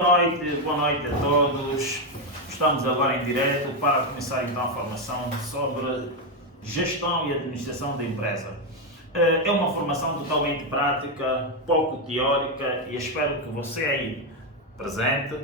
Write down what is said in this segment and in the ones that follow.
Boa noite a todos. Estamos agora em direto para começar então a formação sobre gestão e administração da empresa. É uma formação totalmente prática, pouco teórica e espero que você aí presente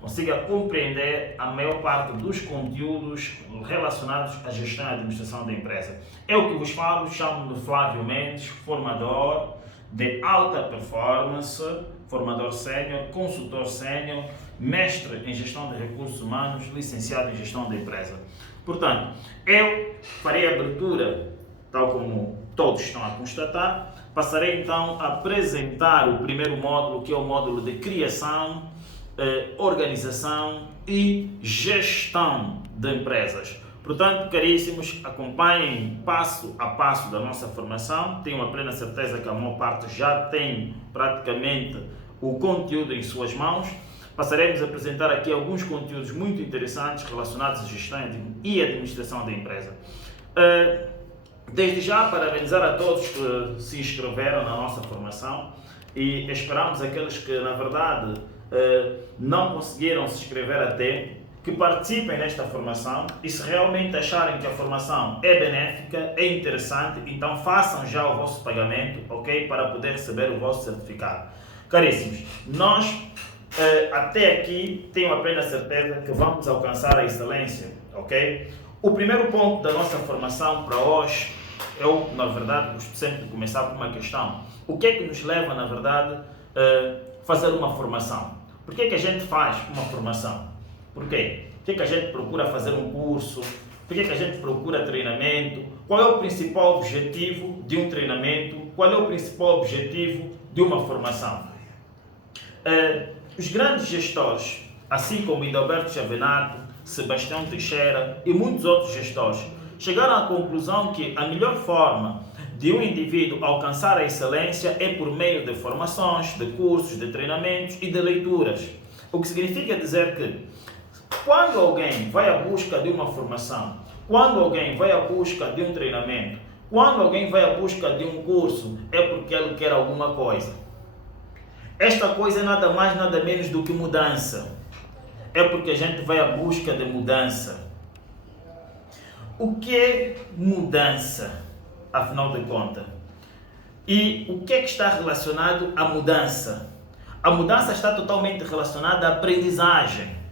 consiga compreender a maior parte dos conteúdos relacionados à gestão e administração da empresa. Eu que vos falo, chamo-me Flávio Mendes, formador de alta performance, formador sénior, consultor sénior, mestre em gestão de recursos humanos, licenciado em gestão da empresa. Portanto, eu farei a abertura, tal como todos estão a constatar, passarei então a apresentar o primeiro módulo, que é o módulo de criação, organização e gestão de empresas. Portanto, caríssimos, acompanhem passo a passo da nossa formação. Tenho a plena certeza que a maior parte já tem praticamente o conteúdo em suas mãos. Passaremos a apresentar aqui alguns conteúdos muito interessantes relacionados à gestão e administração da empresa. Desde já, parabenizar a todos que se inscreveram na nossa formação e esperamos aqueles que, na verdade, não conseguiram se inscrever a tempo, que participem desta formação e se realmente acharem que a formação é benéfica, é interessante, então façam já o vosso pagamento, ok? Para poder receber o vosso certificado. Caríssimos, nós até aqui tenho a plena certeza que vamos alcançar a excelência, ok? O primeiro ponto da nossa formação para hoje, eu na verdade gosto sempre de começar por uma questão. O que é que nos leva, na verdade, a fazer uma formação? Por que é que a gente faz uma formação? Por quê? Por que é que a gente procura fazer um curso? Por que é que a gente procura treinamento? Qual é o principal objetivo de um treinamento? Qual é o principal objetivo de uma formação? Os grandes gestores, assim como Hidalberto Chavenato, Sebastião Teixeira e muitos outros gestores, chegaram à conclusão que a melhor forma de um indivíduo alcançar a excelência é por meio de formações, de cursos, de treinamentos e de leituras. O que significa dizer que quando alguém vai à busca de uma formação, quando alguém vai à busca de um treinamento, quando alguém vai à busca de um curso, é porque ele quer alguma coisa. Esta coisa é nada mais, nada menos do que mudança. É porque a gente vai à busca de mudança. O que é mudança, afinal de contas? E o que é que está relacionado à mudança? A mudança está totalmente relacionada à aprendizagem.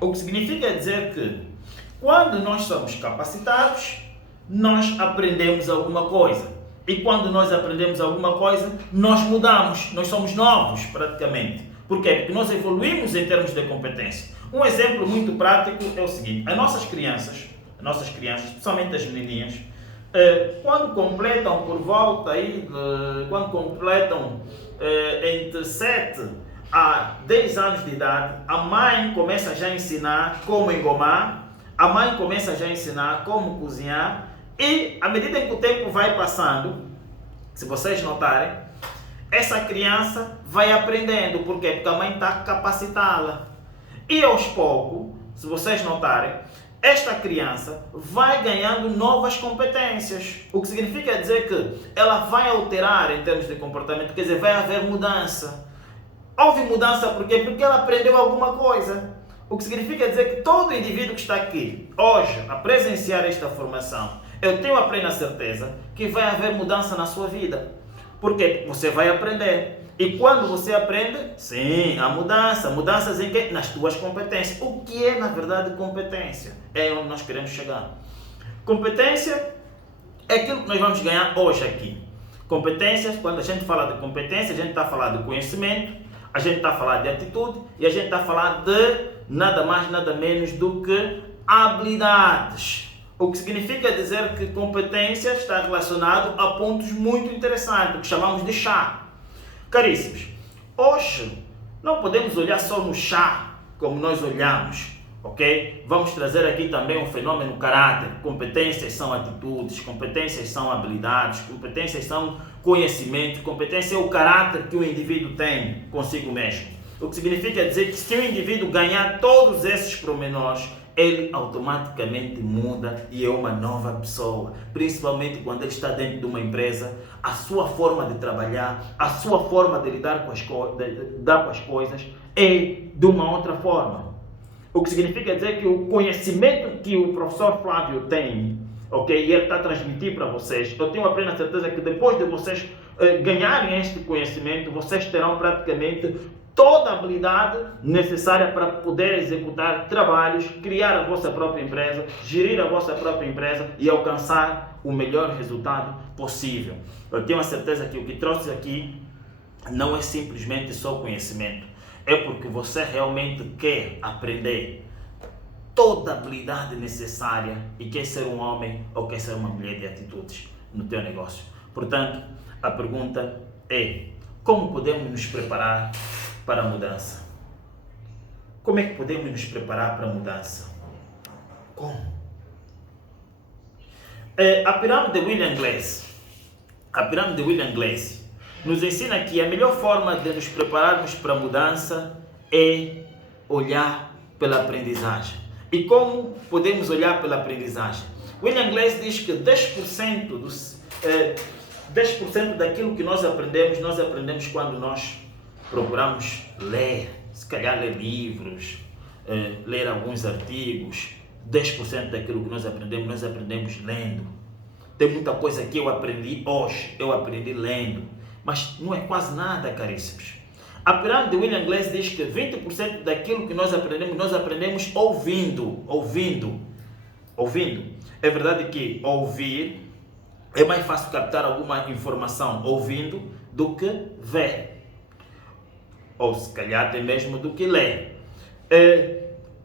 O que significa dizer que quando nós somos capacitados, nós aprendemos alguma coisa. E quando nós aprendemos alguma coisa, nós mudamos, nós somos novos praticamente. Por quê? Porque nós evoluímos em termos de competência. Um exemplo muito prático é o seguinte: as nossas crianças, especialmente as menininhas, quando completam por volta aí, quando completam entre 7 a 10 anos de idade, a mãe começa já a ensinar como engomar, a mãe começa já a ensinar como cozinhar, e à medida que o tempo vai passando, se vocês notarem, essa criança vai aprendendo. Por quê? Porque a mãe está a capacitá-la. E aos poucos, se vocês notarem, esta criança vai ganhando novas competências. O que significa dizer que ela vai alterar em termos de comportamento, quer dizer, vai haver mudança. Houve mudança por quê? Porque ela aprendeu alguma coisa. O que significa dizer que todo indivíduo que está aqui hoje a presenciar esta formação, eu tenho a plena certeza que vai haver mudança na sua vida. Porque você vai aprender. E quando você aprende, sim, há mudança. Mudanças em quê? Nas tuas competências. O que é, na verdade, competência? É onde nós queremos chegar. Competência é aquilo que nós vamos ganhar hoje aqui. Competências, quando a gente fala de competência, a gente está a falar de conhecimento, a gente está a falar de atitude e a gente está a falar de nada mais, nada menos do que habilidades. O que significa dizer que competência está relacionado a pontos muito interessantes, que chamamos de chá. Caríssimos, hoje não podemos olhar só no chá como nós olhamos, ok? Vamos trazer aqui também o fenômeno caráter. Competências são atitudes, competências são habilidades, competências são conhecimento, competência é o caráter que o indivíduo tem consigo mesmo. O que significa dizer que se o indivíduo ganhar todos esses pormenores, ele automaticamente muda e é uma nova pessoa. Principalmente quando ele está dentro de uma empresa, a sua forma de trabalhar, a sua forma de lidar com as coisas é de uma outra forma. O que significa dizer que o conhecimento que o professor Flávio tem, ok, e ele está a transmitir para vocês, eu tenho a plena certeza que depois de vocês ganharem este conhecimento, vocês terão praticamente toda a habilidade necessária para poder executar trabalhos, criar a vossa própria empresa, gerir a vossa própria empresa e alcançar o melhor resultado possível. Eu tenho a certeza que o que trouxe aqui não é simplesmente só conhecimento, é porque você realmente quer aprender toda a habilidade necessária e quer ser um homem ou quer ser uma mulher de atitudes no teu negócio. Portanto, a pergunta é: como podemos nos preparar para a mudança? Como é que podemos nos preparar para a mudança? Como? A pirâmide de William Glass nos ensina que a melhor forma de nos prepararmos para a mudança é olhar pela aprendizagem. E como podemos olhar pela aprendizagem? William Glass diz que 10% daquilo que nós aprendemos quando nós procuramos ler, se calhar ler livros, ler alguns artigos. 10% daquilo que nós aprendemos lendo. Tem muita coisa que eu aprendi hoje, eu aprendi lendo, mas não é quase nada, caríssimos. A pirâmide de William Glass diz que 20% daquilo que nós aprendemos ouvindo. É verdade que ouvir é mais fácil captar alguma informação ouvindo do que ver, ou se calhar até mesmo do que ler.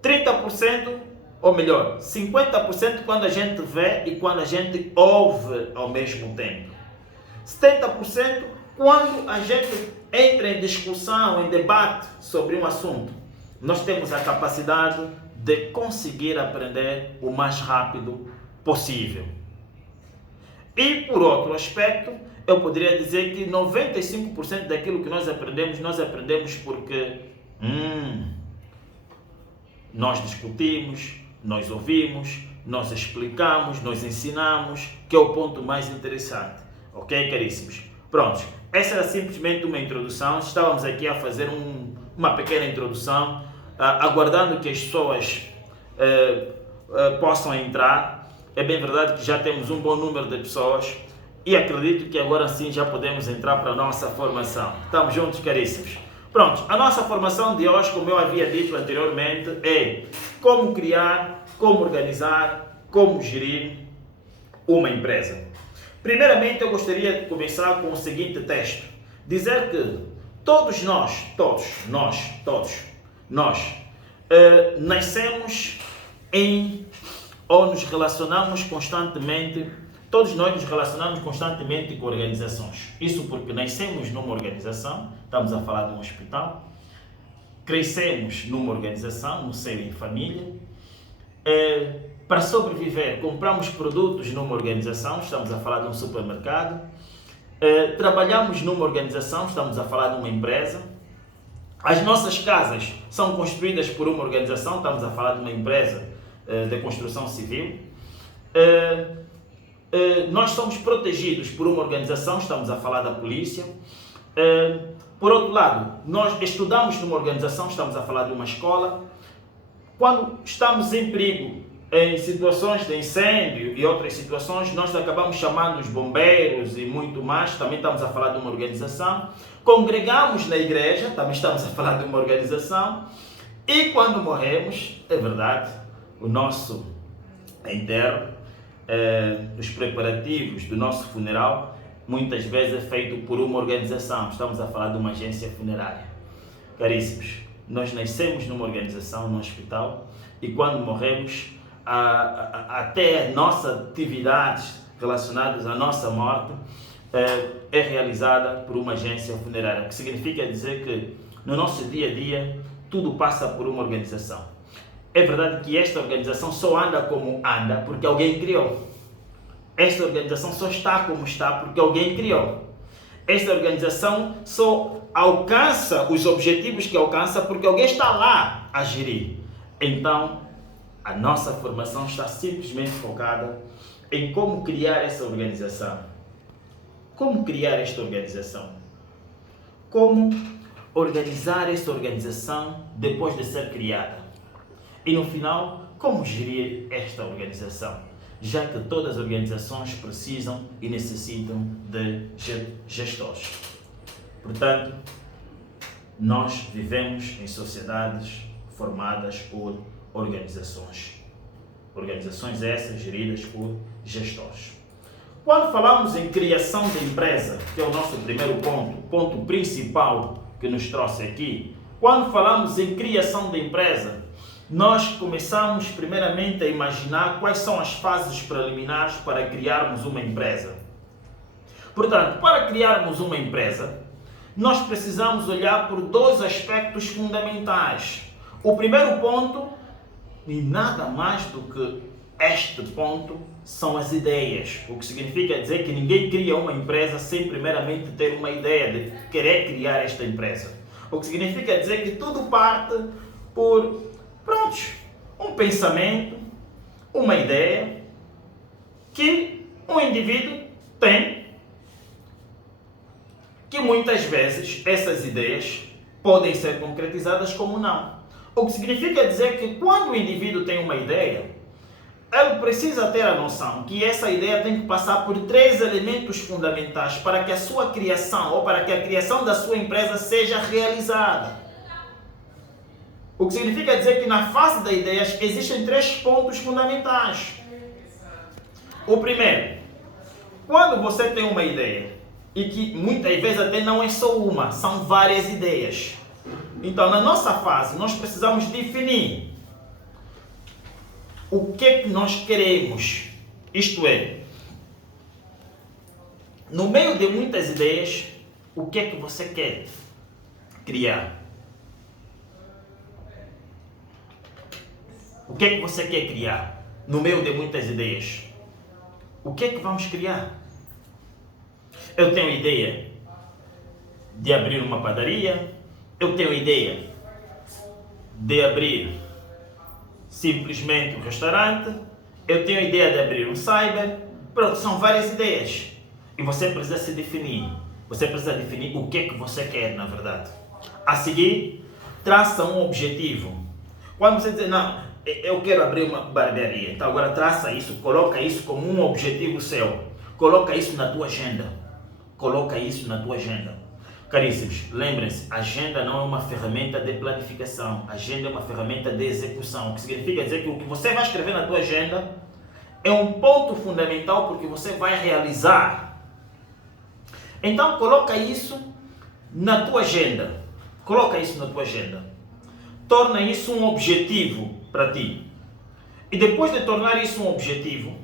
30%, ou melhor, 50% quando a gente vê e quando a gente ouve ao mesmo tempo. 70% quando a gente entra em discussão, em debate sobre um assunto. Nós temos a capacidade de conseguir aprender o mais rápido possível. E por outro aspecto, eu poderia dizer que 95% daquilo que nós aprendemos porque nós discutimos, nós ouvimos, nós explicamos, nós ensinamos, que é o ponto mais interessante. Ok, caríssimos? Pronto, essa era simplesmente uma introdução. Estávamos aqui a fazer uma pequena introdução, aguardando que as pessoas possam entrar. É bem verdade que já temos um bom número de pessoas e acredito que agora sim já podemos entrar para a nossa formação. Estamos juntos, caríssimos? Pronto, a nossa formação de hoje, como eu havia dito anteriormente, é como criar, como organizar, como gerir uma empresa. Primeiramente, eu gostaria de começar com o seguinte texto. Dizer que todos nós nascemos ou nos relacionamos constantemente, todos nós nos relacionamos constantemente com organizações. Isso porque nascemos numa organização, estamos a falar de um hospital, crescemos numa organização, no seio em família, para sobreviver compramos produtos numa organização, estamos a falar de um supermercado, trabalhamos numa organização, estamos a falar de uma empresa, as nossas casas são construídas por uma organização, estamos a falar de uma empresa de construção civil, nós somos protegidos por uma organização, estamos a falar da polícia. Por outro lado, nós estudamos numa organização, estamos a falar de uma escola. Quando estamos em perigo, em situações de incêndio e outras situações, nós acabamos chamando os bombeiros e muito mais, também estamos a falar de uma organização. Congregamos na igreja, também estamos a falar de uma organização. E quando morremos, é verdade, o nosso enterro, os preparativos do nosso funeral, muitas vezes é feito por uma organização, estamos a falar de uma agência funerária. Caríssimos, nós nascemos numa organização, num hospital, e quando morremos, até nossas atividades relacionadas à nossa morte é realizada por uma agência funerária, o que significa dizer que no nosso dia a dia tudo passa por uma organização. É verdade que esta organização só anda como anda porque alguém criou. Esta organização só está como está porque alguém criou. Esta organização só alcança os objetivos que alcança porque alguém está lá a gerir. Então, a nossa formação está simplesmente focada em como criar essa organização. Como criar esta organização? Como organizar essa organização depois de ser criada. E no final, como gerir esta organização, já que todas as organizações precisam e necessitam de gestores. Portanto, nós vivemos em sociedades formadas por organizações. Organizações essas geridas por gestores. Quando falamos em criação de empresa, que é o nosso primeiro ponto, o ponto principal que nos trouxe aqui, quando falamos em criação de empresa, nós começamos primeiramente a imaginar quais são as fases preliminares para criarmos uma empresa. Portanto, para criarmos uma empresa, nós precisamos olhar por dois aspectos fundamentais. O primeiro ponto, e nada mais do que este ponto, são as ideias. O que significa dizer que ninguém cria uma empresa sem primeiramente ter uma ideia de querer criar esta empresa. O que significa dizer que tudo parte por, um pensamento, uma ideia que um indivíduo tem, que muitas vezes essas ideias podem ser concretizadas como não. O que significa dizer que quando o indivíduo tem uma ideia, ele precisa ter a noção que essa ideia tem que passar por três elementos fundamentais para que a sua criação ou para que a criação da sua empresa seja realizada. O que significa dizer que na fase das ideias existem três pontos fundamentais. O primeiro, quando você tem uma ideia, e que muitas vezes até não é só uma, são várias ideias. Então, na nossa fase, nós precisamos definir o que é que nós queremos. Isto é, no meio de muitas ideias, o que é que você quer criar? O que é que você quer criar? No meio de muitas ideias, o que é que vamos criar? Eu tenho ideia de abrir uma padaria, eu tenho ideia de abrir simplesmente um restaurante, eu tenho ideia de abrir um cyber. Pronto, são várias ideias. E você precisa se definir. Você precisa definir o que é que você quer, na verdade. A seguir, traça um objetivo. Quando você diz, não, eu quero abrir uma barbearia, então agora traça isso, coloca isso como um objetivo seu. Coloca isso na tua agenda. Coloca isso na tua agenda. Caríssimos, lembrem-se, agenda não é uma ferramenta de planificação. Agenda é uma ferramenta de execução. O que significa dizer que o que você vai escrever na tua agenda é um ponto fundamental porque você vai realizar. Então, coloca isso na tua agenda. Coloca isso na tua agenda. Torna isso um objetivo para ti. E depois de tornar isso um objetivo,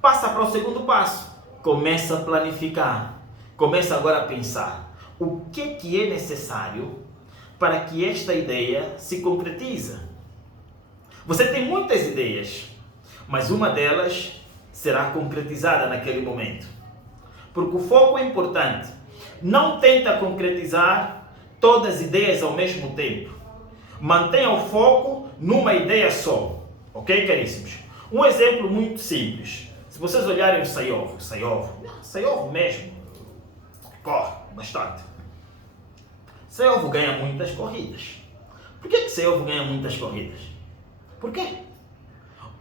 passa para o segundo passo. Começa a planificar. Começa agora a pensar. O que é necessário para que esta ideia se concretize? Você tem muitas ideias, mas uma delas será concretizada naquele momento. Porque o foco é importante. Não tenta concretizar todas as ideias ao mesmo tempo. Mantenha o foco numa ideia só. Ok, caríssimos? Um exemplo muito simples. Se vocês olharem o Saiovo mesmo, corre bastante. Saiovo ganha muitas corridas. Por que Saiovo ganha muitas corridas? Por quê?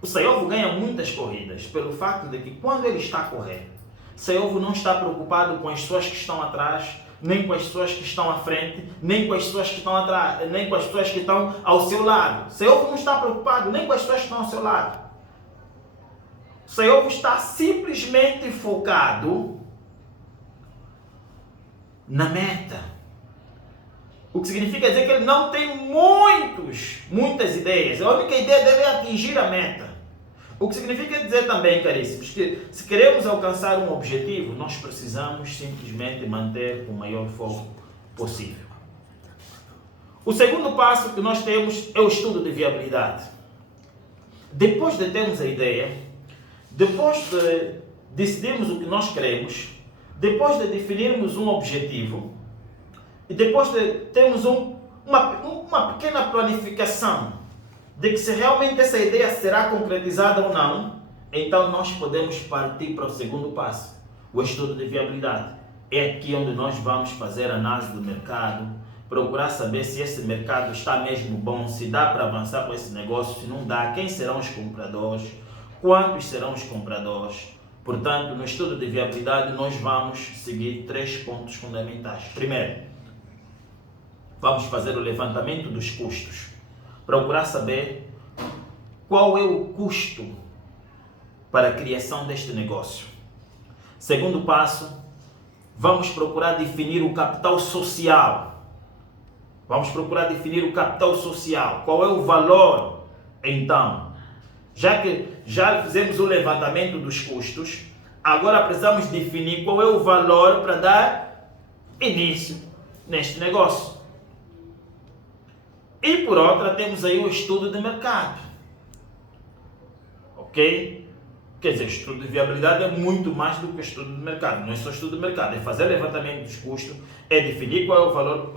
O Saiovo ganha muitas corridas pelo fato de que quando ele está a correr, Saiovo não está preocupado com as pessoas que estão atrás, nem com as pessoas que estão à frente, nem com as pessoas que estão atrás, nem com as pessoas que estão ao seu lado. Saiovo não está preocupado nem com as pessoas que estão ao seu lado. Saiovo está simplesmente focado na meta. O que significa dizer que ele não tem muitas ideias. A única ideia dele é atingir a meta. O que significa dizer também, caríssimos, que se queremos alcançar um objetivo, nós precisamos simplesmente manter o maior foco possível. O segundo passo que nós temos é o estudo de viabilidade. Depois de termos a ideia, depois de decidirmos o que nós queremos, depois de definirmos um objetivo, e depois de termos uma pequena planificação de que se realmente essa ideia será concretizada ou não, então nós podemos partir para o segundo passo, o estudo de viabilidade. É aqui onde nós vamos fazer análise do mercado, procurar saber se esse mercado está mesmo bom, se dá para avançar com esse negócio, se não dá, quem serão os compradores, quantos serão os compradores. Portanto, no estudo de viabilidade, nós vamos seguir 3 pontos fundamentais. Primeiro, vamos fazer o levantamento dos custos, procurar saber qual é o custo para a criação deste negócio. Segundo passo, vamos procurar definir o capital social. Vamos procurar definir o capital social. Qual é o valor, então? Já que já fizemos o levantamento dos custos, agora precisamos definir qual é o valor para dar início neste negócio. E por outra, temos aí o estudo de mercado. Ok? Quer dizer, estudo de viabilidade é muito mais do que estudo de mercado. Não é só estudo de mercado, é fazer levantamento dos custos, é definir qual é o valor,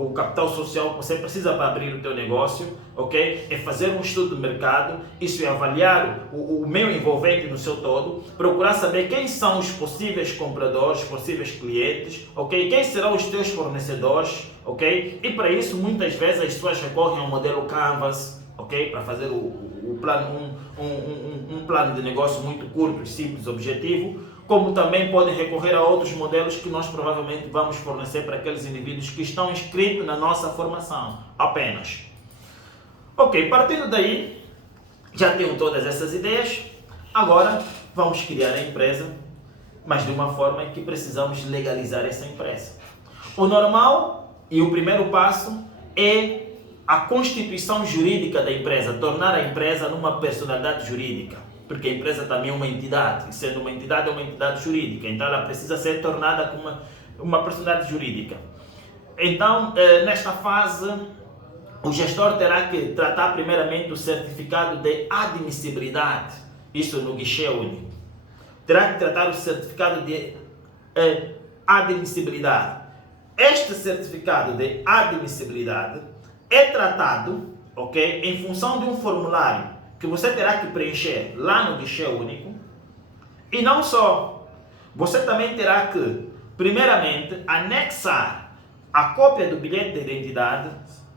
o capital social que você precisa para abrir o teu negócio, ok? É fazer um estudo de mercado, isso é avaliar o meio envolvente no seu todo, procurar saber quem são os possíveis compradores, possíveis clientes, ok? Quem serão os teus fornecedores, ok? E para isso, muitas vezes, as pessoas recorrem ao modelo Canvas, ok? Para fazer o plano, um plano de negócio muito curto, simples, objetivo, como também podem recorrer a outros modelos que nós provavelmente vamos fornecer para aqueles indivíduos que estão inscritos na nossa formação, apenas. Ok, partindo daí, já tenho todas essas ideias, agora vamos criar a empresa, mas de uma forma em que precisamos legalizar essa empresa. O normal e o primeiro passo é a constituição jurídica da empresa, tornar a empresa numa personalidade jurídica, porque a empresa também é uma entidade, e sendo uma entidade jurídica, então ela precisa ser tornada como uma personalidade jurídica. Então, nesta fase, o gestor terá que tratar primeiramente o certificado de admissibilidade, isso no guichê único. Terá que tratar o certificado de admissibilidade. Este certificado de admissibilidade é tratado, ok, em função de um formulário que você terá que preencher lá no guichê único. E não só, você também terá que, primeiramente, anexar a cópia do bilhete de identidade.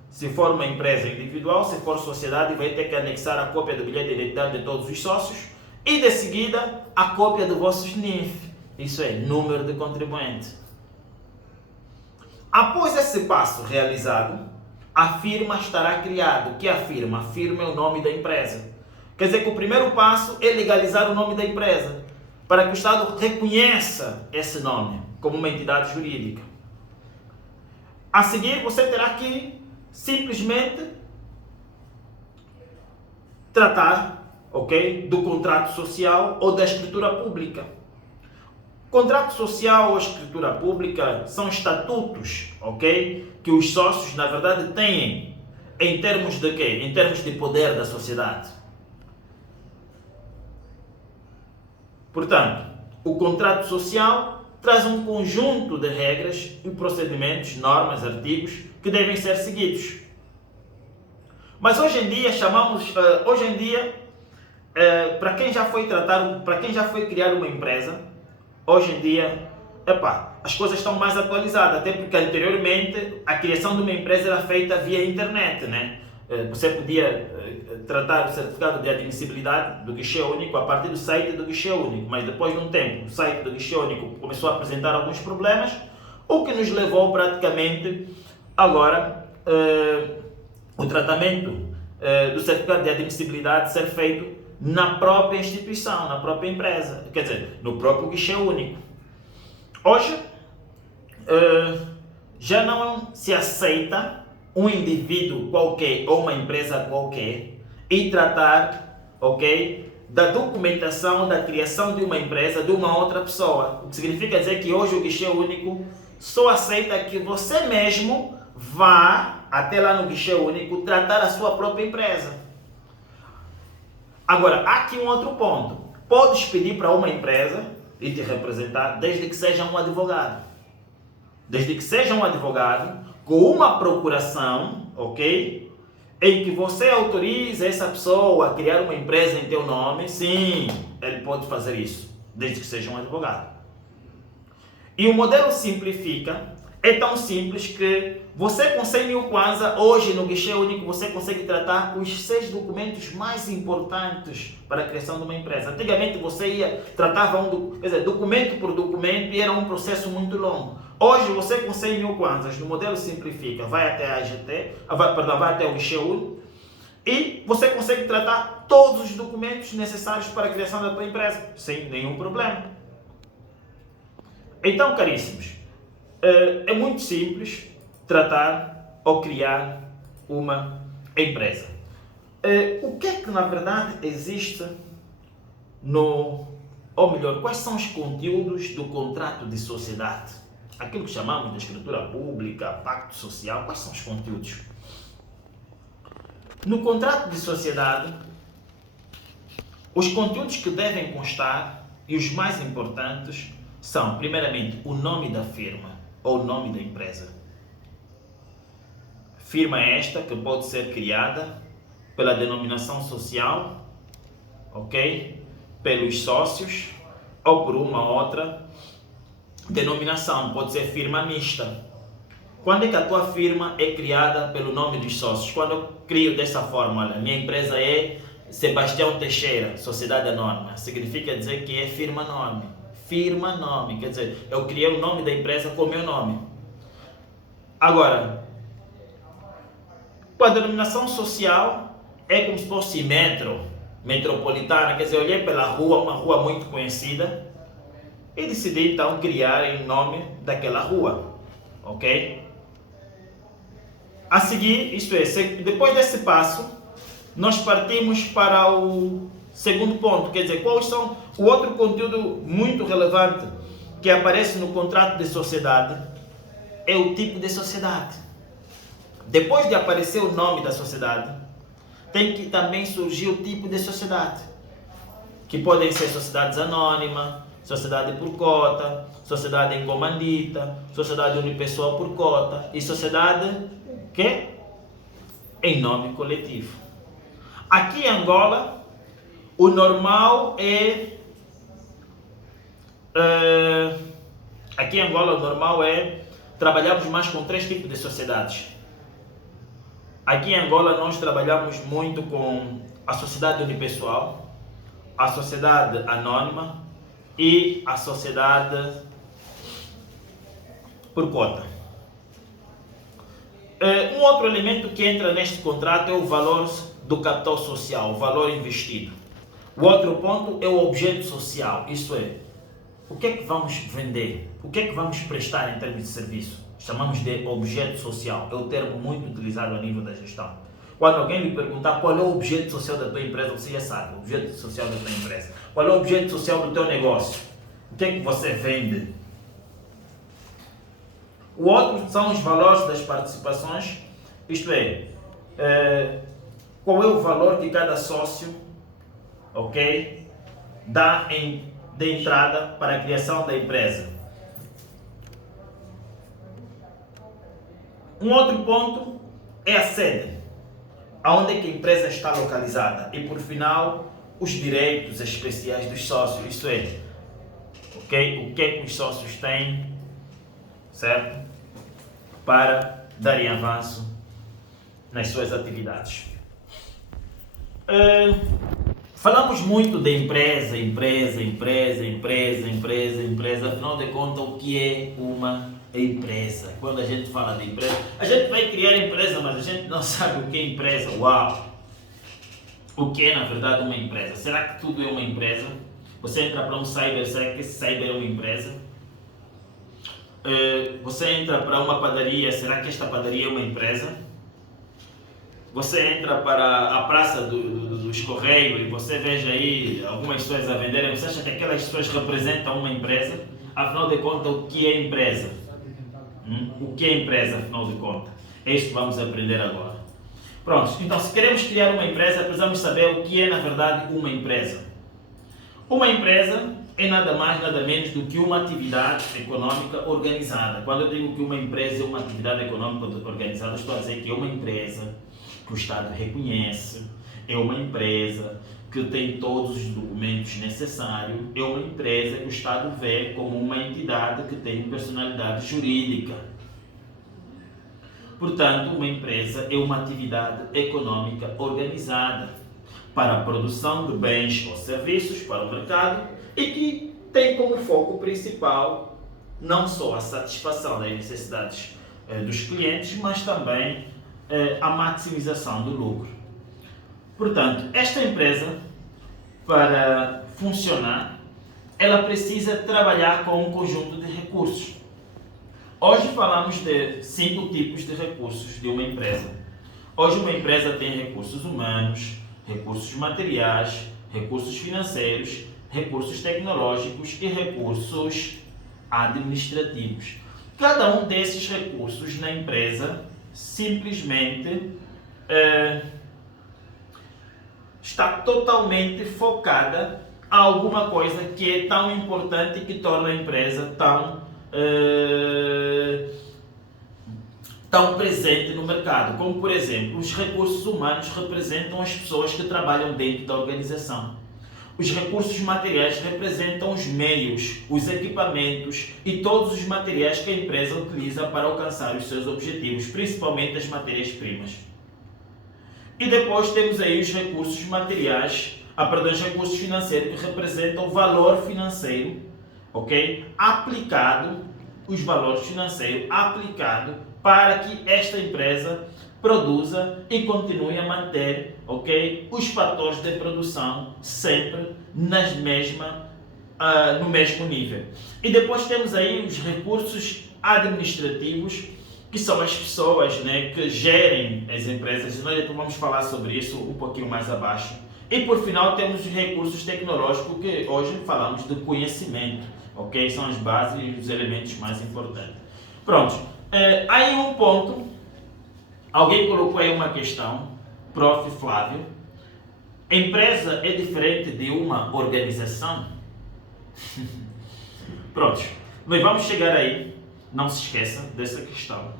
Se for uma empresa individual, se for sociedade, vai ter que anexar a cópia do bilhete de identidade de todos os sócios e, de seguida, a cópia do vosso NIF, isso é, número de contribuinte. Após esse passo realizado, a firma estará criada. O que é a firma? A firma é o nome da empresa. Quer dizer que o primeiro passo é legalizar o nome da empresa, para que o Estado reconheça esse nome como uma entidade jurídica. A seguir, você terá que simplesmente tratar, ok, do contrato social ou da escritura pública. Contrato social ou escritura pública são estatutos, ok, que os sócios, na verdade, têm em termos de quê? Em termos de poder da sociedade. Portanto, o contrato social traz um conjunto de regras e procedimentos, normas, artigos que devem ser seguidos. Mas hoje em dia para quem já foi criar uma empresa, hoje em dia, as coisas estão mais atualizadas, até porque anteriormente a criação de uma empresa era feita via internet, né? Você podia tratar o certificado de admissibilidade do guichê único a partir do site do guichê único, mas depois de um tempo o site do guichê único começou a apresentar alguns problemas, o que nos levou praticamente agora o tratamento do certificado de admissibilidade ser feito na própria instituição, na própria empresa, quer dizer, no próprio guichê único. Hoje, já não se aceita um indivíduo qualquer ou uma empresa qualquer e tratar, ok, da documentação da criação de uma empresa de uma outra pessoa. O que significa dizer que hoje o guichê único só aceita que você mesmo vá até lá no guichê único tratar a sua própria empresa. Agora, há aqui um outro ponto. Podes pedir para uma empresa e te representar desde que seja um advogado. Desde que seja um advogado com uma procuração, ok? Em que você autoriza essa pessoa a criar uma empresa em teu nome, sim, ele pode fazer isso, desde que seja um advogado. E o modelo simplifica é tão simples que você com 100 mil kwanza, hoje no guichê único, você consegue tratar os 6 documentos mais importantes para a criação de uma empresa. Antigamente você tratava documento por documento e era um processo muito longo. Hoje você com 100 mil kwanzas, no modelo Simplifica, vai até a AGT, vai até o guichê único e você consegue tratar todos os documentos necessários para a criação da tua empresa, sem nenhum problema. Então, caríssimos, é muito simples tratar ou criar uma empresa. O que é que na verdade existe ou melhor, quais são os conteúdos do contrato de sociedade? Aquilo que chamamos de escritura pública, pacto social, quais são os conteúdos? No contrato de sociedade, os conteúdos que devem constar e os mais importantes são, primeiramente, o nome da firma ou o nome da empresa. Firma esta que pode ser criada pela denominação social, ok? Pelos sócios ou por uma outra denominação, pode ser firma mista. Quando é que a tua firma é criada pelo nome dos sócios? Quando eu crio dessa forma, olha, minha empresa é Sebastião Teixeira, Sociedade Anônima, significa dizer que é firma nome. Firma nome, quer dizer, eu criei o nome da empresa com o meu nome. Agora, com a denominação social é como se fosse metropolitana, quer dizer, eu olhei pela rua, uma rua muito conhecida, e decidi então criar em nome daquela rua, ok? A seguir, isto é, depois desse passo, nós partimos para o segundo ponto, quer dizer, quais são o outro conteúdo muito relevante que aparece no contrato de sociedade é o tipo de sociedade. Depois de aparecer o nome da sociedade, tem que também surgir o tipo de sociedade, que podem ser sociedades anônimas, sociedade por cota, sociedade em comandita, sociedade unipessoal por cota e sociedade que em nome coletivo. Aqui em Angola, o normal trabalhamos mais com 3 tipos de sociedades. Aqui em Angola nós trabalhamos muito com a sociedade unipessoal, a sociedade anônima e a sociedade por cota. Um outro elemento que entra neste contrato é o valor do capital social, o valor investido. O outro ponto é o objeto social, isto é, o que é que vamos vender, o que é que vamos prestar em termos de serviço. Chamamos de objeto social, é o termo muito utilizado a nível da gestão. Quando alguém lhe perguntar qual é o objeto social da tua empresa, você já sabe, o objeto social da tua empresa. Qual é o objeto social do teu negócio? O que é que você vende? O outro são os valores das participações, isto é, qual é o valor que cada sócio, ok, dá de entrada para a criação da empresa. Um outro ponto é a sede, aonde é que a empresa está localizada e, por final, os direitos especiais dos sócios, isto é, ok, o que é que os sócios têm, certo, para darem avanço nas suas atividades. Falamos muito de empresa, afinal de contas, o que é uma empresa? Quando a gente fala de empresa, a gente vai criar empresa, mas a gente não sabe o que é empresa. Uau! O que é na verdade uma empresa? Será que tudo é uma empresa? Você entra para um cyber, será que esse cyber é uma empresa? Você entra para uma padaria, será que esta padaria é uma empresa? Você entra para a praça dos Correios e você veja aí algumas pessoas a venderem, você acha que aquelas pessoas representam uma empresa? Afinal de contas, o que é empresa? O que é empresa, afinal de contas? É isso que vamos aprender agora. Pronto, então se queremos criar uma empresa, precisamos saber o que é na verdade uma empresa. Uma empresa é nada mais, nada menos do que uma atividade econômica organizada. Quando eu digo que uma empresa é uma atividade econômica organizada, estou a dizer que é uma empresa que o Estado reconhece, é uma empresa que tem todos os documentos necessários, é uma empresa que o Estado vê como uma entidade que tem personalidade jurídica. Portanto, uma empresa é uma atividade econômica organizada para a produção de bens ou serviços para o mercado e que tem como foco principal não só a satisfação das necessidades dos clientes, mas também a maximização do lucro. Portanto, esta empresa, para funcionar, ela precisa trabalhar com um conjunto de recursos. Hoje falamos de 5 tipos de recursos de uma empresa. Hoje uma empresa tem recursos humanos, recursos materiais, recursos financeiros, recursos tecnológicos e recursos administrativos. Cada um desses recursos na empresa simplesmente está totalmente focada a alguma coisa que é tão importante e que torna a empresa tão presente no mercado. Como, por exemplo, os recursos humanos representam as pessoas que trabalham dentro da organização. Os recursos materiais representam os meios, os equipamentos e todos os materiais que a empresa utiliza para alcançar os seus objetivos, principalmente as matérias-primas. E depois temos aí os recursos materiais, os recursos financeiros, que representam o valor financeiro, ok? Os valores financeiros aplicados para que esta empresa produza e continue a manter, ok, os fatores de produção sempre no mesmo nível. E depois temos aí os recursos administrativos, que são as pessoas, né, que gerem as empresas. Nós vamos falar sobre isso um pouquinho mais abaixo. E por final temos os recursos tecnológicos, que hoje falamos de conhecimento, ok? São as bases e os elementos mais importantes. Pronto, aí um ponto, alguém colocou aí uma questão, Prof. Flávio, empresa é diferente de uma organização? Pronto, nós vamos chegar aí, não se esqueça dessa questão.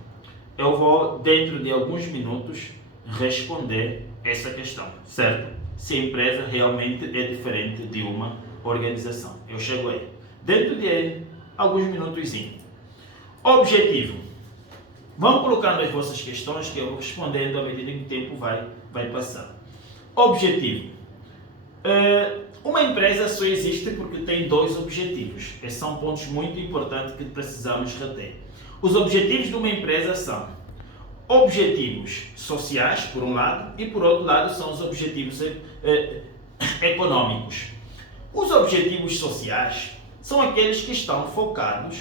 Eu vou, dentro de alguns minutos, responder essa questão, certo? Se a empresa realmente é diferente de uma organização. Eu chego aí. Dentro de alguns minutos. Objetivo. Vão colocando as vossas questões que eu vou respondendo à medida que o tempo vai passar. Objetivo. Uma empresa só existe porque tem 2 objetivos. Esses são pontos muito importantes que precisamos reter. Os objetivos de uma empresa são objetivos sociais, por um lado, e por outro lado são os objetivos econômicos. Os objetivos sociais são aqueles que estão focados,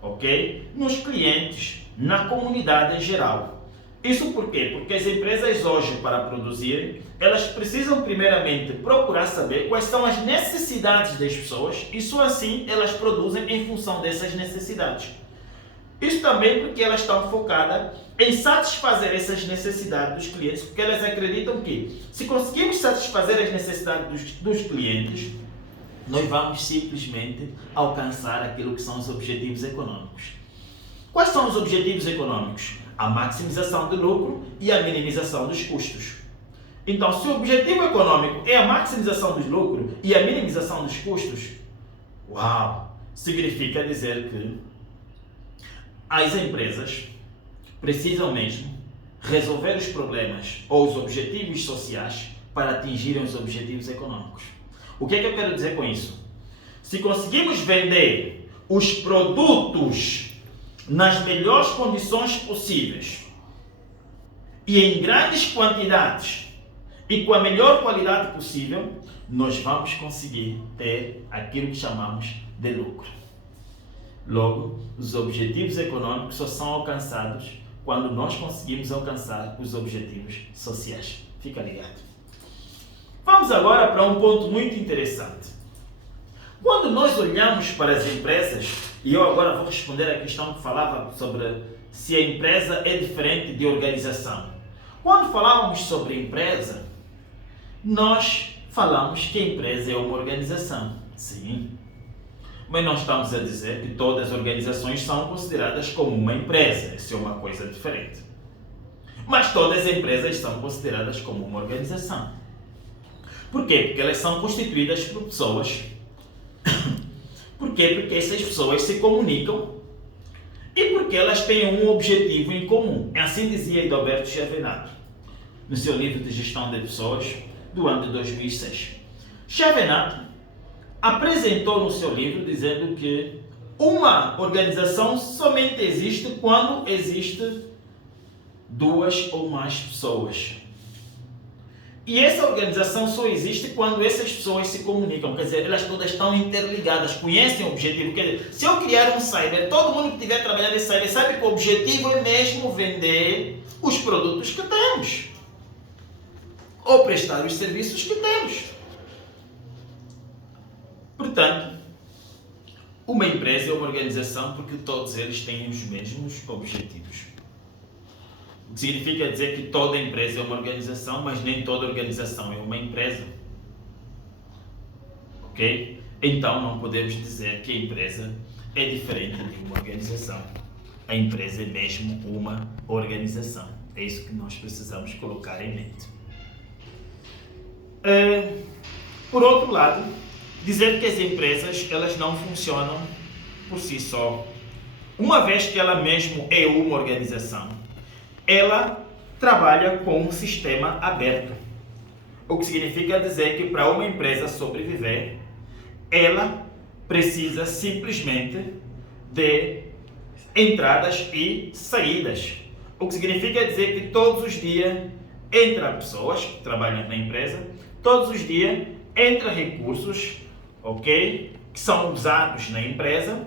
ok, nos clientes, na comunidade em geral. Isso por quê? Porque as empresas hoje, para produzirem, elas precisam primeiramente procurar saber quais são as necessidades das pessoas e só assim elas produzem em função dessas necessidades. Isso também porque elas estão focadas em satisfazer essas necessidades dos clientes, porque elas acreditam que se conseguirmos satisfazer as necessidades dos clientes, nós vamos simplesmente alcançar aquilo que são os objetivos econômicos. Quais são os objetivos econômicos? A maximização do lucro e a minimização dos custos. Então, se o objetivo econômico é a maximização dos lucros e a minimização dos custos, uau! Significa dizer que as empresas precisam mesmo resolver os problemas ou os objetivos sociais para atingirem os objetivos econômicos. O que é que eu quero dizer com isso? Se conseguimos vender os produtos nas melhores condições possíveis e em grandes quantidades e com a melhor qualidade possível, nós vamos conseguir ter aquilo que chamamos de lucro. Logo, os objetivos econômicos só são alcançados quando nós conseguimos alcançar os objetivos sociais. Fica ligado. Vamos agora para um ponto muito interessante. Quando nós olhamos para as empresas, e eu agora vou responder a questão que falava sobre se a empresa é diferente de organização. Quando falávamos sobre empresa, nós falamos que a empresa é uma organização. Sim. Mas não estamos a dizer que todas as organizações são consideradas como uma empresa. Isso é uma coisa diferente. Mas todas as empresas são consideradas como uma organização. Por quê? Porque elas são constituídas por pessoas. Por quê? Porque essas pessoas se comunicam e porque elas têm um objetivo em comum. Assim dizia Edelberto Chavenato, no seu livro de Gestão de Pessoas, do ano de 2006. Chavenato apresentou no seu livro dizendo que uma organização somente existe quando existe duas ou mais pessoas. E essa organização só existe quando essas pessoas se comunicam, quer dizer, elas todas estão interligadas, conhecem o objetivo. Quer dizer, se eu criar um cyber, todo mundo que estiver trabalhando em cyber sabe que o objetivo é mesmo vender os produtos que temos, ou prestar os serviços que temos. Portanto, uma empresa é uma organização porque todos eles têm os mesmos objetivos. O que significa dizer que toda empresa é uma organização, mas nem toda organização é uma empresa. Ok? Então não podemos dizer que a empresa é diferente de uma organização. A empresa é mesmo uma organização. É isso que nós precisamos colocar em mente. Por outro lado, dizer que as empresas elas não funcionam por si só. Uma vez que ela mesmo é uma organização, ela trabalha com um sistema aberto. O que significa dizer que para uma empresa sobreviver, ela precisa simplesmente de entradas e saídas. O que significa dizer que todos os dias entra pessoas que trabalham na empresa, todos os dias entra recursos, ok, que são usados na empresa,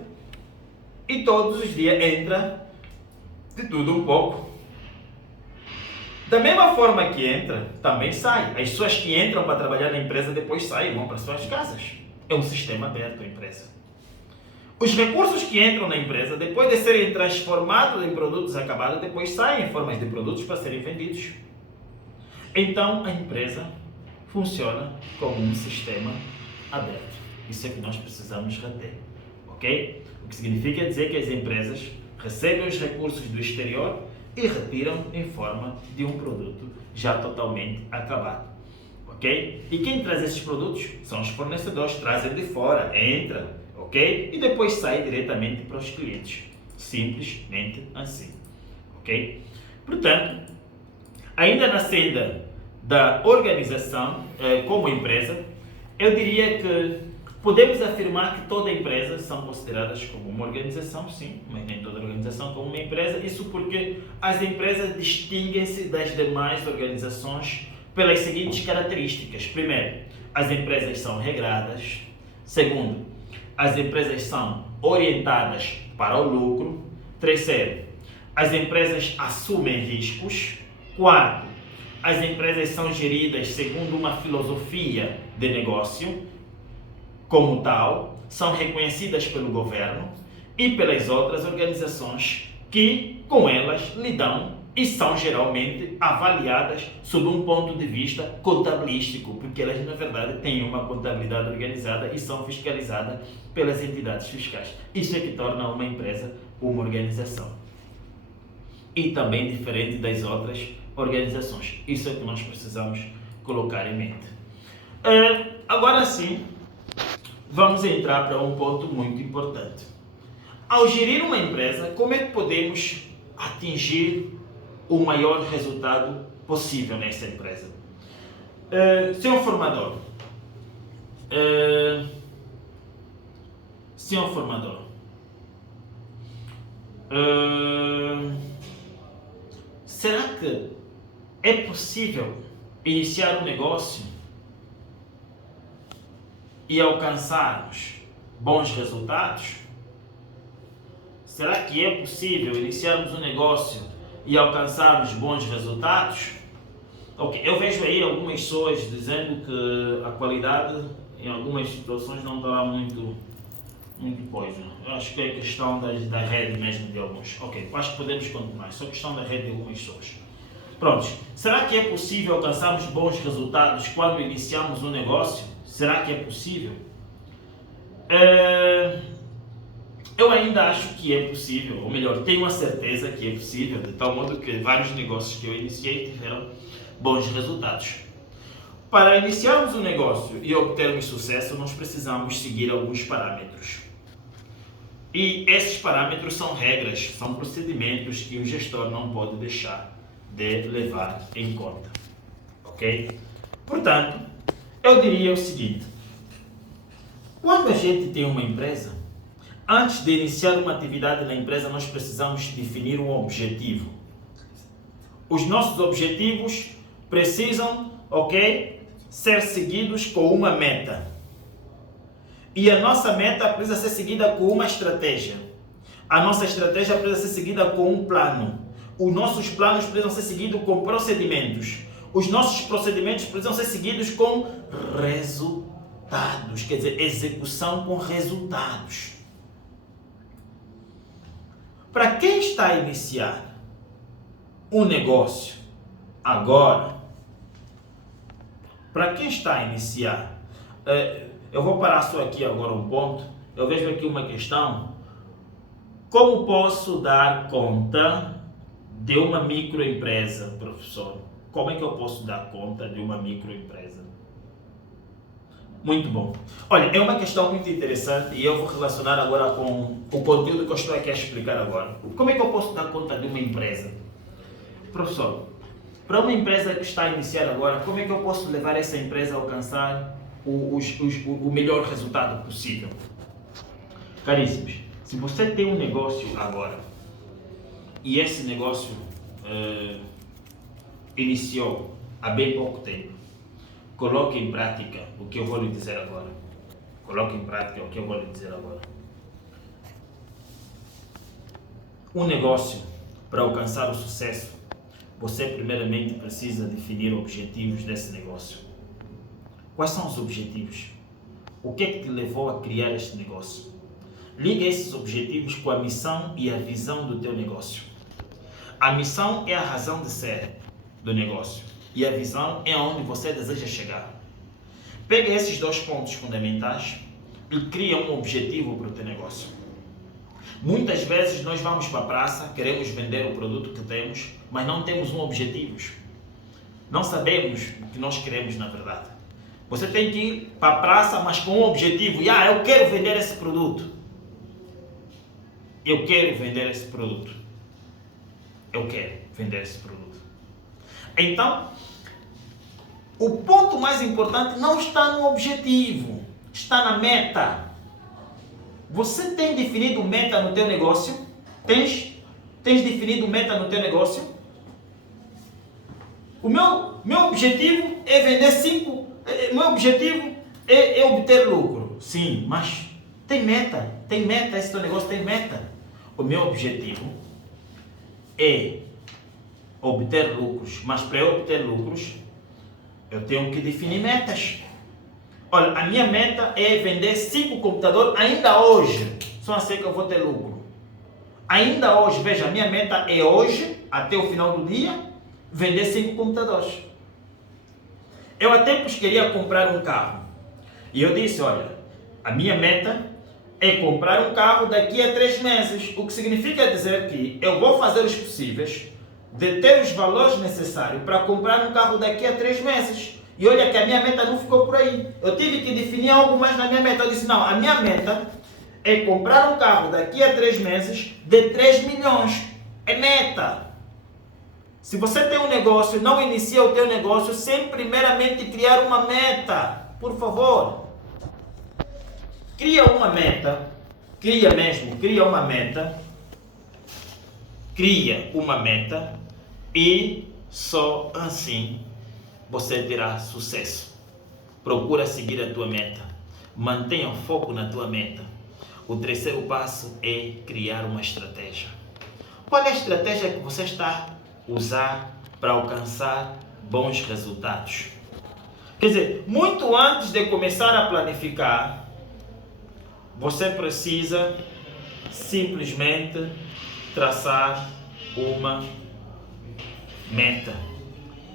e todos os dias entra de tudo um pouco. Da mesma forma que entra, também sai. As pessoas que entram para trabalhar na empresa depois saem, vão para suas casas. É um sistema aberto a empresa. Os recursos que entram na empresa, depois de serem transformados em produtos acabados, depois saem em formas de produtos para serem vendidos. Então, a empresa funciona como um sistema aberto. Isso é que nós precisamos reter, ok? O que significa dizer que as empresas recebem os recursos do exterior e retiram em forma de um produto já totalmente acabado, ok? E quem traz esses produtos são os fornecedores, trazem de fora, entra, ok? E depois sai diretamente para os clientes, simplesmente assim, ok? Portanto, ainda na senda da organização como empresa, eu diria que podemos afirmar que toda empresa são consideradas como uma organização, sim, mas nem toda organização como uma empresa. Isso porque as empresas distinguem-se das demais organizações pelas seguintes características. Primeiro, as empresas são regradas. Segundo, as empresas são orientadas para o lucro. Terceiro, as empresas assumem riscos. Quarto, as empresas são geridas segundo uma filosofia de negócio. Como tal, são reconhecidas pelo governo e pelas outras organizações que com elas lidam e são geralmente avaliadas sob um ponto de vista contabilístico, porque elas na verdade têm uma contabilidade organizada e são fiscalizadas pelas entidades fiscais. Isso é que torna uma empresa uma organização. E também diferente das outras organizações. Isso é que nós precisamos colocar em mente. Agora sim, vamos entrar para um ponto muito importante. Ao gerir uma empresa, como é que podemos atingir o maior resultado possível nessa empresa? Senhor formador, será que é possível iniciar um negócio e alcançarmos bons resultados? Será que é possível iniciarmos um negócio e alcançarmos bons resultados? Ok, eu vejo aí algumas pessoas dizendo que a qualidade em algumas situações não está muito coisa. Eu acho que é questão da rede mesmo de alguns. Ok, acho que podemos continuar. Só questão da rede de algumas pessoas. Prontos. Será que é possível alcançarmos bons resultados quando iniciamos um negócio? Será que é possível? Eu ainda acho que é possível, ou melhor, tenho a certeza que é possível, de tal modo que vários negócios que eu iniciei tiveram bons resultados. Para iniciarmos um negócio e obtermos sucesso, nós precisamos seguir alguns parâmetros. E esses parâmetros são regras, são procedimentos que o gestor não pode deixar de levar em conta. Ok? Portanto, eu diria o seguinte: quando a gente tem uma empresa, antes de iniciar uma atividade na empresa, nós precisamos definir um objetivo. Os nossos objetivos precisam, ok, ser seguidos com uma meta. E a nossa meta precisa ser seguida com uma estratégia. A nossa estratégia precisa ser seguida com um plano. Os nossos planos precisam ser seguidos com procedimentos. Os nossos procedimentos precisam ser seguidos com resultados. Quer dizer, execução com resultados. Para quem está a iniciar um negócio agora, para quem está a iniciar, eu vou parar só aqui agora um ponto. Eu vejo aqui uma questão: como posso dar conta de uma microempresa, professor? Como é que eu posso dar conta de uma microempresa? Muito bom. Olha, é uma questão muito interessante e eu vou relacionar agora com o conteúdo que eu estou aqui a explicar agora. Como é que eu posso dar conta de uma empresa? Professor, para uma empresa que está a iniciar agora, como é que eu posso levar essa empresa a alcançar o melhor resultado possível? Caríssimos, se você tem um negócio agora e esse negócio iniciou há bem pouco tempo, coloque em prática o que eu vou lhe dizer agora. Coloque em prática o que eu vou lhe dizer agora. Um negócio, para alcançar o sucesso, você primeiramente precisa definir objetivos desse negócio. Quais são os objetivos? O que é que te levou a criar este negócio? Liga esses objetivos com a missão e a visão do teu negócio. A missão é a razão de ser do negócio e a visão é aonde você deseja chegar. Pega esses dois pontos fundamentais e cria um objetivo para o teu negócio. Muitas vezes nós vamos para a praça, queremos vender o produto que temos, mas não temos um objetivo. Não sabemos o que nós queremos na verdade. Você tem que ir para a praça, mas com um objetivo. Eu quero vender esse produto. Eu quero vender esse produto. Eu quero vender esse produto. Então, o ponto mais importante não está no objetivo, está na meta. Você tem definido meta no teu negócio? Tens definido meta no teu negócio? O meu objetivo é vender 5. Meu objetivo é obter lucro. Sim, mas tem meta. Tem meta, esse teu negócio tem meta. O meu objetivo é obter lucros. Mas para eu obter lucros, eu tenho que definir metas. Olha, a minha meta é vender 5 computadores ainda hoje. Só assim que eu vou ter lucro. Ainda hoje, veja, a minha meta é hoje, até o final do dia, vender 5 computadores. Eu há tempos queria comprar um carro. E eu disse, olha, a minha meta é comprar um carro daqui a 3 meses. O que significa dizer que eu vou fazer os possíveis de ter os valores necessários para comprar um carro daqui a 3 meses. E olha que a minha meta não ficou por aí. Eu tive que definir algo mais na minha meta. Eu disse, não, a minha meta é comprar um carro daqui a 3 meses de 3 milhões. É meta. Se você tem um negócio, não inicia o teu negócio sem primeiramente criar uma meta. Por favor. Cria uma meta. Cria uma meta. Cria uma meta. E só assim você terá sucesso. Procura seguir a tua meta. Mantenha o foco na tua meta. O terceiro passo é criar uma estratégia. Qual é a estratégia que você está a usar para alcançar bons resultados? Quer dizer, muito antes de começar a planificar, você precisa simplesmente traçar uma meta.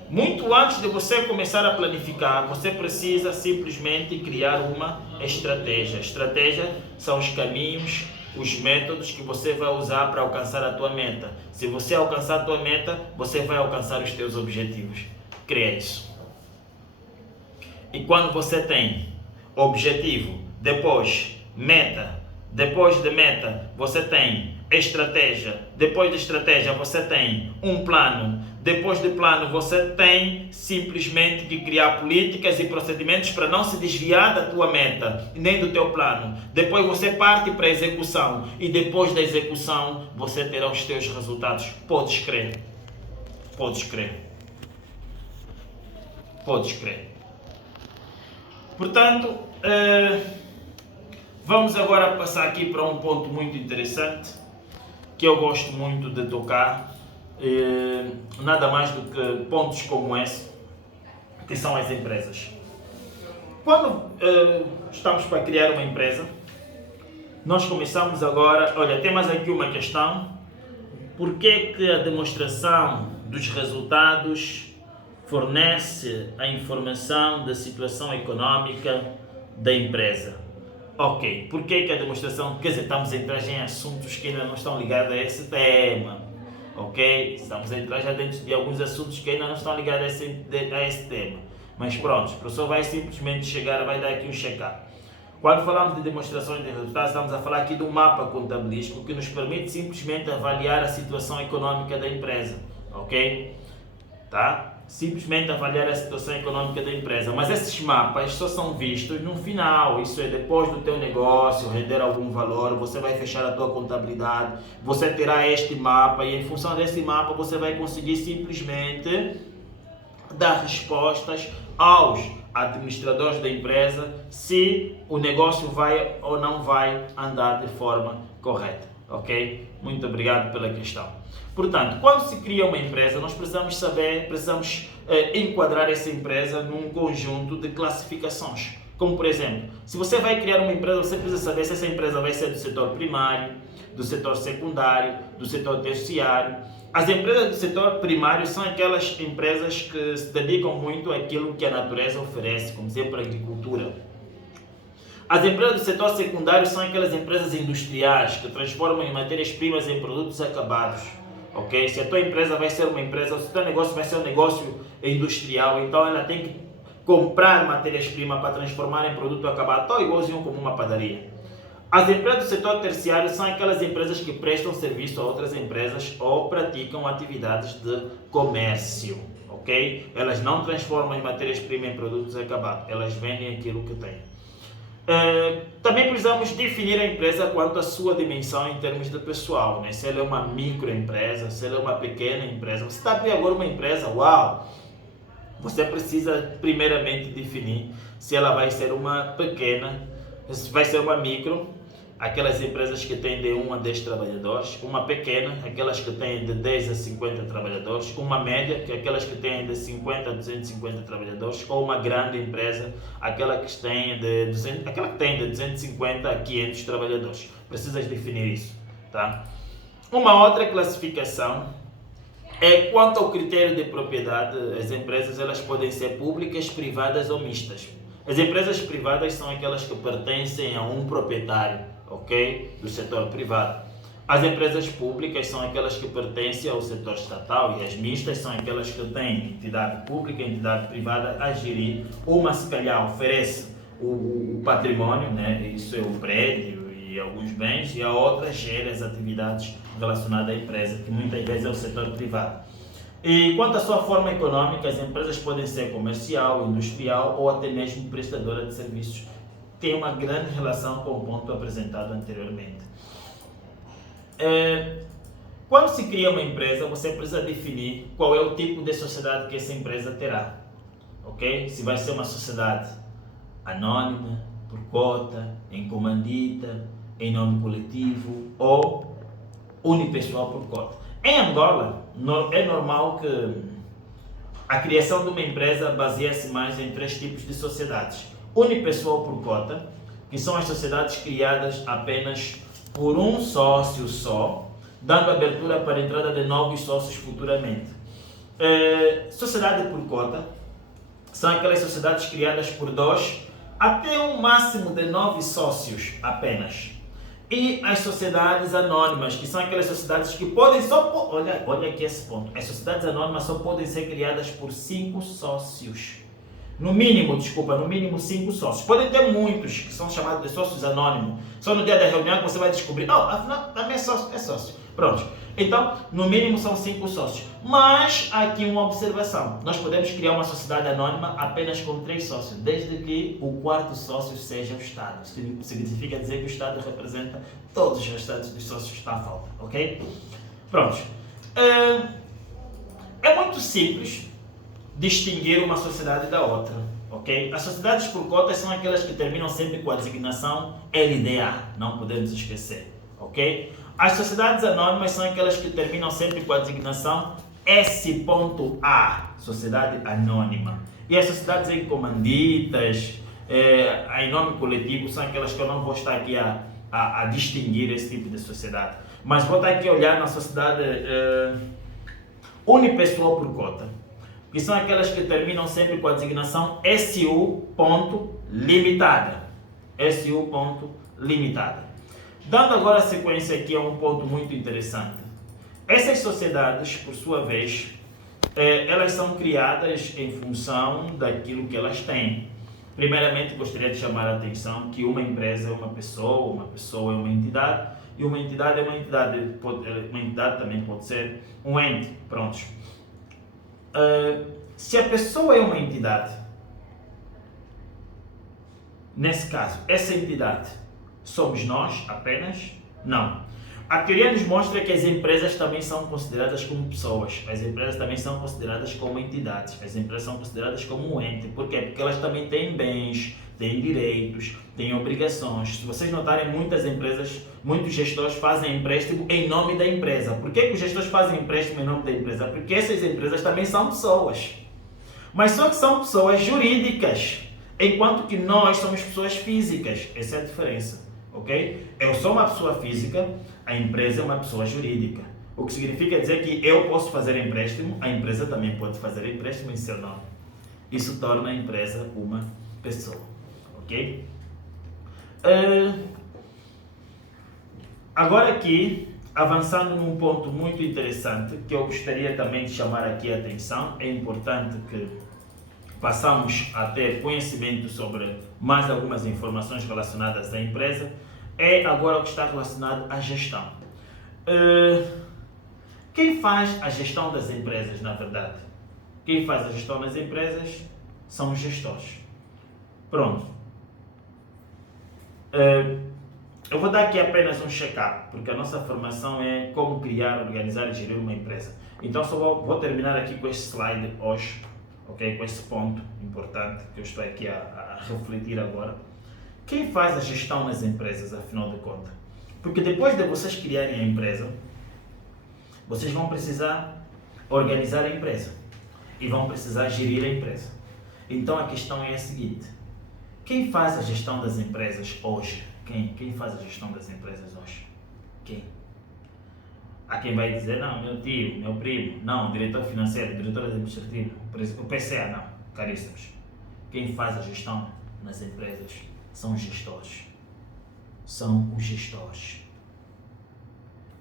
Muito antes de você começar a planificar, você precisa simplesmente criar uma estratégia. Estratégia são os caminhos, os métodos que você vai usar para alcançar a tua meta. Se você alcançar a tua meta, você vai alcançar os teus objetivos. Cria isso. E quando você tem objetivo, depois meta, Depois de meta, você tem estratégia. Depois de estratégia, você tem um plano. Depois de plano, você tem simplesmente que criar políticas e procedimentos para não se desviar da tua meta, nem do teu plano. Depois você parte para a execução. E depois da execução, você terá os teus resultados. Podes crer. Podes crer. Podes crer. Portanto, vamos agora passar aqui para um ponto muito interessante, que eu gosto muito de tocar, nada mais do que pontos como esse, que são as empresas. Quando estamos para criar uma empresa, nós começamos agora, olha, temos aqui uma questão, por que a demonstração dos resultados fornece a informação da situação econômica da empresa? Ok, por que a demonstração, quer dizer, estamos a entrar em assuntos que ainda não estão ligados a esse tema, ok? Estamos a entrar já dentro de alguns assuntos que ainda não estão ligados a esse tema, mas pronto, o professor vai simplesmente chegar, vai dar aqui um check-up. Quando falamos de demonstrações de resultados, estamos a falar aqui de um mapa contabilístico que nos permite simplesmente avaliar a situação econômica da empresa, ok? Tá? Simplesmente avaliar a situação econômica da empresa. Mas esses mapas só são vistos no final, isso é, depois do teu negócio render algum valor, você vai fechar a tua contabilidade, você terá este mapa e em função desse mapa você vai conseguir simplesmente dar respostas aos administradores da empresa se o negócio vai ou não vai andar de forma correta, ok? Muito obrigado pela questão. Portanto, quando se cria uma empresa, nós precisamos enquadrar essa empresa num conjunto de classificações. Como, por exemplo, se você vai criar uma empresa, você precisa saber se essa empresa vai ser do setor primário, do setor secundário, do setor terciário. As empresas do setor primário são aquelas empresas que se dedicam muito àquilo que a natureza oferece, como sempre a agricultura. As empresas do setor secundário são aquelas empresas industriais que transformam em matérias-primas em produtos acabados. Ok? Se a tua empresa vai ser uma empresa, se o teu negócio vai ser um negócio industrial, então ela tem que comprar matérias-primas para transformar em produto acabado, tão igualzinho como uma padaria. As empresas do setor terciário são aquelas empresas que prestam serviço a outras empresas ou praticam atividades de comércio, ok? Elas não transformam as matérias-primas em produtos acabados, elas vendem aquilo que têm. Também precisamos definir a empresa quanto à sua dimensão em termos de pessoal, né? Se ela é uma microempresa, se ela é uma pequena empresa. Você está abrindo agora uma empresa, uau! Você precisa primeiramente definir se ela vai ser uma pequena, se vai ser uma micro, aquelas empresas que têm de 1 a 10 trabalhadores, uma pequena, aquelas que têm de 10 a 50 trabalhadores, uma média, que é aquelas que têm de 50 a 250 trabalhadores, ou uma grande empresa, aquela que tem de 250 a 500 trabalhadores. Precisas definir isso, tá? Uma outra classificação é quanto ao critério de propriedade. As empresas elas podem ser públicas, privadas ou mistas. As empresas privadas são aquelas que pertencem a um proprietário, ok? Do setor privado. As empresas públicas são aquelas que pertencem ao setor estatal e as mistas são aquelas que têm entidade pública e entidade privada a gerir. Uma, se calhar, oferece o patrimônio, né? Isso é o prédio e alguns bens, e a outra gera as atividades relacionadas à empresa, que muitas vezes é o setor privado. E quanto à sua forma econômica, as empresas podem ser comercial, industrial ou até mesmo prestadora de serviços. Tem uma grande relação com o ponto apresentado anteriormente. Quando se cria uma empresa, você precisa definir qual é o tipo de sociedade que essa empresa terá. Ok? Se vai ser uma sociedade anônima, por cota, em comandita, em nome coletivo ou unipessoal por cota. Em Angola, é normal que a criação de uma empresa baseie-se mais em 3 tipos de sociedades. Unipessoal por cota, que são as sociedades criadas apenas por um sócio só, dando abertura para a entrada de novos sócios futuramente. Sociedade por cota são aquelas sociedades criadas por 2 até um máximo de 9 sócios apenas. E as sociedades anônimas, que são aquelas sociedades que podem só... Olha aqui esse ponto. As sociedades anônimas só podem ser criadas por 5 sócios. no mínimo 5 sócios. Podem ter muitos que são chamados de sócios anônimos. Só no dia da reunião que você vai descobrir, afinal, também é sócio. Pronto. Então, no mínimo são 5 sócios. Mas, aqui uma observação. Nós podemos criar uma sociedade anônima apenas com 3 sócios, desde que o 4º sócio seja o Estado. Isso significa dizer que o Estado representa todos os restantes dos sócios que estão à falta, ok? Pronto. É muito simples distinguir uma sociedade da outra, ok? As sociedades por cotas são aquelas que terminam sempre com a designação LDA, não podemos esquecer, ok? As sociedades anônimas são aquelas que terminam sempre com a designação S.A, sociedade anônima. E as sociedades em comanditas, em nome coletivo, são aquelas que eu não vou estar aqui a distinguir esse tipo de sociedade. Mas vou estar aqui a olhar na sociedade unipessoal por cota, que são aquelas que terminam sempre com a designação SU.limitada. SU.limitada. Dando agora sequência aqui a um ponto muito interessante. Essas sociedades, por sua vez, elas são criadas em função daquilo que elas têm. Primeiramente, gostaria de chamar a atenção que uma empresa é uma pessoa é uma entidade, e uma entidade é uma entidade. Uma entidade também pode ser um ente. Prontos. Se a pessoa é uma entidade, nesse caso, essa entidade somos nós apenas? Não. A teoria nos mostra que as empresas também são consideradas como pessoas, as empresas também são consideradas como entidades, as empresas são consideradas como um ente. Por quê? Porque elas também têm bens, têm direitos, têm obrigações. Se vocês notarem, muitas empresas, muitos gestores fazem empréstimo em nome da empresa. Por que os gestores fazem empréstimo em nome da empresa? Porque essas empresas também são pessoas. Mas só que são pessoas jurídicas, enquanto que nós somos pessoas físicas. Essa é a diferença. Ok? Eu sou uma pessoa física, a empresa é uma pessoa jurídica. O que significa dizer que eu posso fazer empréstimo, a empresa também pode fazer empréstimo em seu nome. Isso torna a empresa uma pessoa. Ok? Agora aqui, avançando num ponto muito interessante, que eu gostaria também de chamar aqui a atenção, é importante que passamos a ter conhecimento sobre mais algumas informações relacionadas à empresa, é agora o que está relacionado à gestão. Quem faz a gestão das empresas, na verdade? Quem faz a gestão das empresas são os gestores. Pronto. Eu vou dar aqui apenas um check-up, porque a nossa formação é como criar, organizar e gerir uma empresa. Então só vou terminar aqui com este slide hoje. Okay, com esse ponto importante que eu estou aqui a refletir agora. Quem faz a gestão nas empresas, afinal de contas? Porque depois de vocês criarem a empresa, vocês vão precisar organizar a empresa e vão precisar gerir a empresa. Então a questão é a seguinte: quem faz a gestão das empresas hoje? Quem faz a gestão das empresas hoje? Quem? Há quem vai dizer, não, meu tio, meu primo, não, diretor financeiro, diretor administrativo, o PCA, não, caríssimos. Quem faz a gestão nas empresas são os gestores. São os gestores.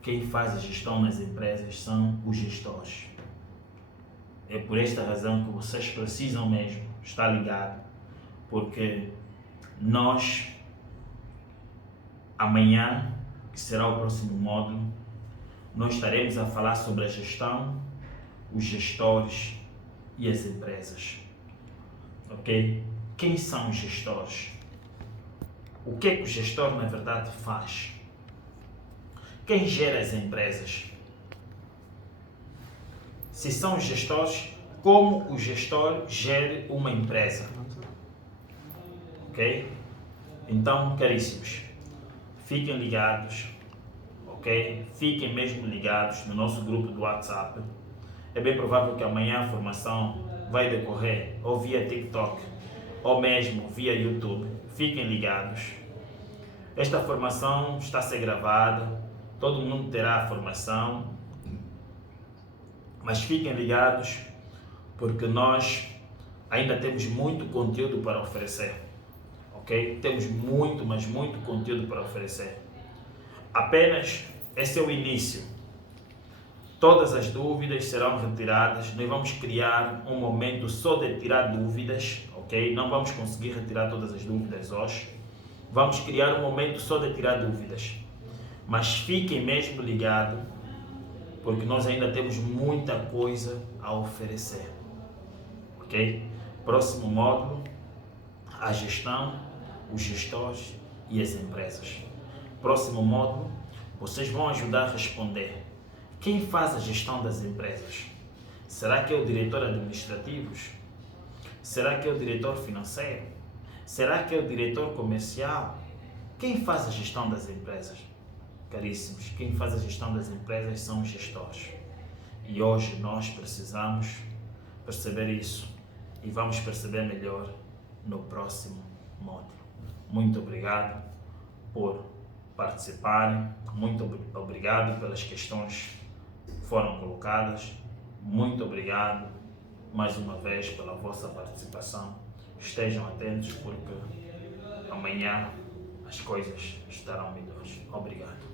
Quem faz a gestão nas empresas são os gestores. É por esta razão que vocês precisam mesmo estar ligados, porque nós, amanhã, que será o próximo módulo, nós estaremos a falar sobre a gestão, os gestores e as empresas. Ok? Quem são os gestores? O que é que o gestor, na verdade, faz? Quem gera as empresas? Se são os gestores, como o gestor gere uma empresa? Ok? Então, caríssimos, fiquem ligados. Ok? Fiquem mesmo ligados no nosso grupo do WhatsApp. É bem provável que amanhã a formação vai decorrer ou via TikTok ou mesmo via YouTube. Fiquem ligados. Esta formação está a ser gravada, todo mundo terá a formação, mas fiquem ligados porque nós ainda temos muito conteúdo para oferecer. Ok? Temos muito, mas muito conteúdo para oferecer. Apenas esse é o início. Todas as dúvidas serão retiradas. Nós vamos criar um momento só de tirar dúvidas, ok? ok? Não vamos conseguir retirar todas as dúvidas hoje. Vamos criar um momento só de tirar dúvidas. Mas fiquem mesmo ligados, porque nós ainda temos muita coisa a oferecer, ok? Próximo módulo, a gestão, os gestores e as empresas. Próximo módulo, vocês vão ajudar a responder. Quem faz a gestão das empresas? Será que é o diretor administrativo? Será que é o diretor financeiro? Será que é o diretor comercial? Quem faz a gestão das empresas? Caríssimos, quem faz a gestão das empresas são os gestores. E hoje nós precisamos perceber isso e vamos perceber melhor no próximo módulo. Muito obrigado por participarem, muito obrigado pelas questões que foram colocadas, muito obrigado mais uma vez pela vossa participação. Estejam atentos porque amanhã as coisas estarão melhores. Obrigado.